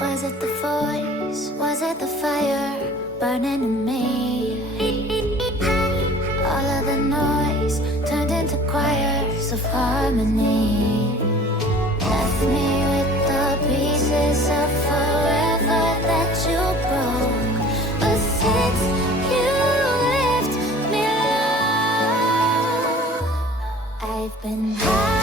Was it the voice? Was it the fire burning in me? All of the noise turned into choirs of harmony. Left me with the pieces of forever that you broke. But since you left me alone, I've been high.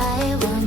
I want